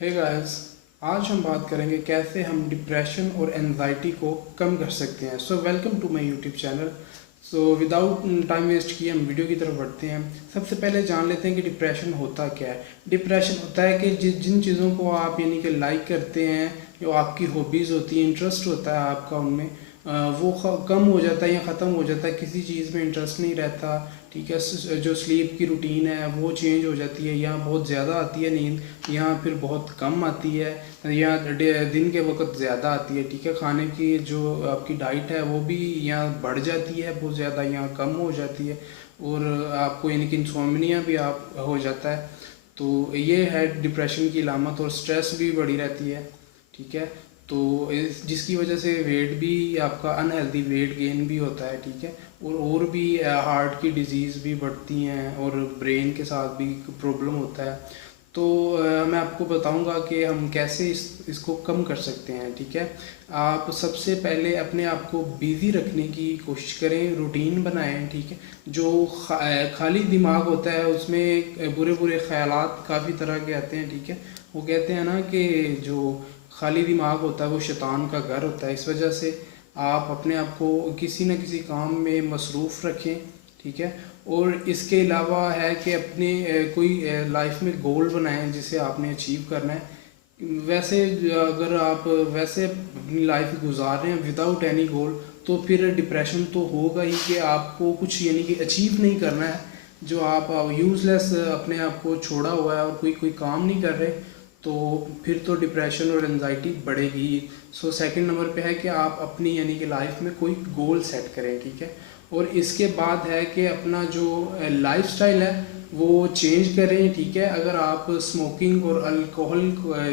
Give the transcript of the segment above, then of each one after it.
Hey guys, आज हम बात करेंगे कैसे हम डिप्रेशन और एनजाइटी को कम कर सकते हैं। So welcome to my YouTube channel. So without time waste किए हम वीडियो की तरफ बढ़ते हैं। सबसे पहले जान लेते हैं कि डिप्रेशन होता क्या है। डिप्रेशन होता है कि जिन चीज़ों को आप यानी कि लाइक करते हैं, जो आपकी हॉबीज़ होती हैं, इंटरेस्ट होता है आपका उनमें, वो कम हो जाता है या ख़त्म हो जाता है। किसी चीज़ में इंटरेस्ट नहीं रहता, ठीक है। जो स्लीप की रूटीन है वो चेंज हो जाती है, या बहुत ज़्यादा आती है नींद, या फिर बहुत कम आती है, या दिन के वक्त ज़्यादा आती है, ठीक है। खाने की जो आपकी डाइट है वो भी या बढ़ जाती है बहुत ज़्यादा, या कम हो जाती है, और आपको यानी कि इंसोम्निया भी आप हो जाता है। तो ये है डिप्रेशन की अलामत। और स्ट्रेस भी बढ़ी रहती है, ठीक है। तो जिसकी वजह से वेट भी आपका अनहेल्दी वेट गेन भी होता है, ठीक है। और भी हार्ट की डिजीज़ भी बढ़ती हैं, और ब्रेन के साथ भी प्रॉब्लम होता है। तो मैं आपको बताऊंगा कि हम कैसे इसको कम कर सकते हैं, ठीक है। आप सबसे पहले अपने आप को बिज़ी रखने की कोशिश करें, रूटीन बनाएं, ठीक है। जो खाली दिमाग होता है उसमें बुरे बुरे ख्यालात काफ़ी तरह के आते हैं, ठीक है। वो कहते हैं ना कि जो खाली दिमाग होता है वो शैतान का घर होता है। इस वजह से आप अपने आप को किसी न किसी काम में मसरूफ़ रखें, ठीक है। और इसके अलावा है कि अपने कोई लाइफ में गोल बनाएं जिसे आपने अचीव करना है। वैसे अगर आप वैसे अपनी लाइफ गुजार रहे हैं विदाउट एनी गोल, तो फिर डिप्रेशन तो होगा ही कि आपको कुछ यानी कि अचीव नहीं करना है। जो आप यूज़लेस अपने आप को छोड़ा हुआ है और कोई कोई काम नहीं कर रहे, तो फिर तो डिप्रेशन और एनजाइटी बढ़ेगी। सो सेकंड नंबर पे है कि आप अपनी यानी कि लाइफ में कोई गोल सेट करें, ठीक है। और इसके बाद है कि अपना जो लाइफस्टाइल है वो चेंज करें, ठीक है। अगर आप स्मोकिंग और अल्कोहल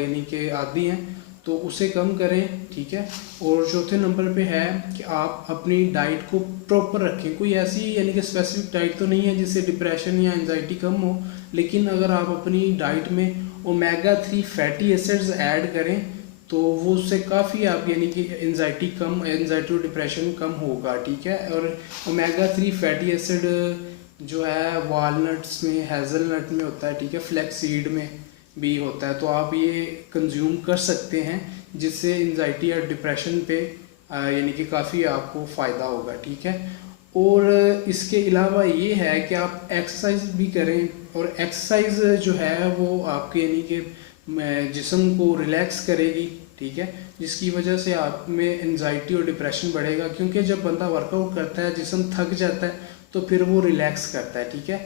यानी कि आदी हैं तो उसे कम करें, ठीक है। और चौथे नंबर पे है कि आप अपनी डाइट को प्रॉपर रखें। कोई ऐसी यानी कि स्पेसिफिक डाइट तो नहीं है जिससे डिप्रेशन या एंजाइटी कम हो, लेकिन अगर आप अपनी डाइट में ओमेगा 3 फैटी एसिड्स ऐड करें तो वो उससे काफ़ी आप यानी कि एंजाइटी और डिप्रेशन कम होगा, ठीक है। और ओमेगा 3 फैटी एसिड जो है वालनट्स में, हेज़लनट में होता है, ठीक है। फ्लैक्स सीड में भी होता है, तो आप ये कंज्यूम कर सकते हैं, जिससे एंजाइटी या डिप्रेशन पे यानी कि काफ़ी आपको फ़ायदा होगा, ठीक है। और इसके अलावा ये है कि आप एक्सरसाइज भी करें। और एक्सरसाइज जो है वो आपके यानी कि जिस्म को रिलैक्स करेगी, ठीक है। जिसकी वजह से आप में एंजाइटी और डिप्रेशन बढ़ेगा, क्योंकि जब बंदा वर्कआउट करता है जिस्म थक जाता है तो फिर वो रिलैक्स करता है, ठीक है।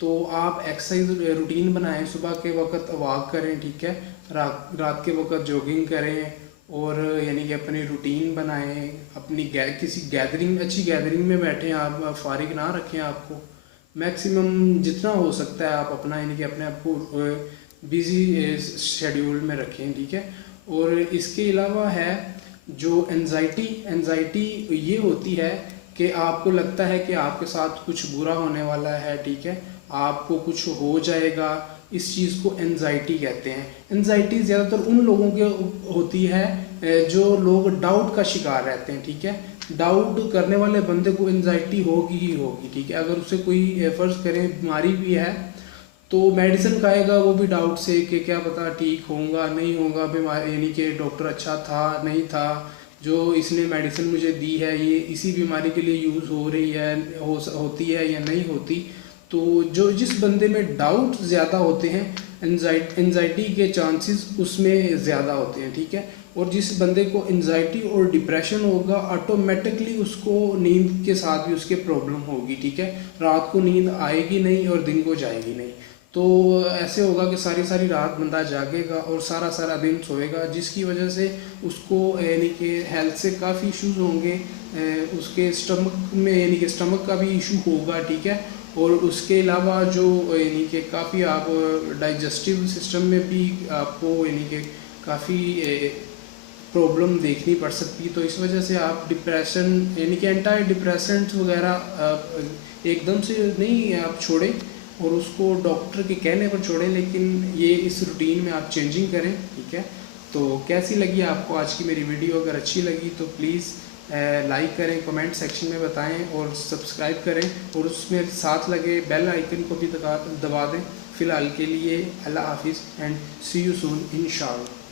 तो आप एक्सरसाइज रूटीन बनाएं, सुबह के वक्त वॉक करें, ठीक है। रात के वक्त जॉगिंग करें, और यानी कि अपनी रूटीन बनाएं। अपनी किसी गैदरिंग, अच्छी गैदरिंग में बैठें, आप फारिग ना रखें आपको। मैक्सिमम जितना हो सकता है आप अपना यानी कि अपने आप को बिज़ी शेड्यूल में रखें, ठीक है। और इसके अलावा है जो एनजाइटी ये होती है कि आपको लगता है कि आपके साथ कुछ बुरा होने वाला है, ठीक है। आपको कुछ हो जाएगा, इस चीज़ को एनजाइटी कहते हैं। एनजाइटी ज़्यादातर उन लोगों के होती है जो लोग डाउट का शिकार रहते हैं, ठीक है। डाउट करने वाले बंदे को एनजाइटी होगी ही होगी, ठीक है। अगर उसे कोई फ़र्ज़ करें बीमारी भी है तो मेडिसिन खाएगा वो भी डाउट से कि क्या पता ठीक होगा नहीं होगा, बीमारी यानी कि डॉक्टर अच्छा था नहीं था, जो इसने मेडिसिन मुझे दी है ये इसी बीमारी के लिए यूज़ हो रही है, होती है या नहीं होती। तो जो जिस बंदे में डाउट ज़्यादा होते हैं, एनजाइटी के चांसेस उसमें ज़्यादा होते हैं, ठीक है। और जिस बंदे को एनजाइटी और डिप्रेशन होगा ऑटोमेटिकली उसको नींद के साथ भी उसके प्रॉब्लम होगी, ठीक है। रात को नींद आएगी नहीं और दिन को जाएगी नहीं। तो ऐसे होगा कि सारी सारी रात बंदा जागेगा और सारा सारा दिन सोएगा, जिसकी वजह से उसको यानी कि हेल्थ से काफ़ी इश्यूज होंगे। उसके स्टमक में यानी कि स्टमक का भी इशू होगा, ठीक है। और उसके अलावा जो यानी कि काफ़ी आप डाइजेस्टिव सिस्टम में भी आपको यानी कि काफ़ी प्रॉब्लम देखनी पड़ सकती है। तो इस वजह से आप डिप्रेशन यानी कि एंटी डिप्रेसेंट्स वगैरह एकदम से नहीं आप छोड़ें, और उसको डॉक्टर के कहने पर छोड़ें, लेकिन ये इस रूटीन में आप चेंजिंग करें, ठीक है। तो कैसी लगी आपको आज की मेरी वीडियो? अगर अच्छी लगी तो प्लीज़ लाइक करें, कमेंट सेक्शन में बताएं और सब्सक्राइब करें, और उसमें साथ लगे बेल आइकन को भी दबा दें, फ़िलहाल के लिए अल्लाह हाफिज़ एंड सी यू सून इंशाअल्लाह।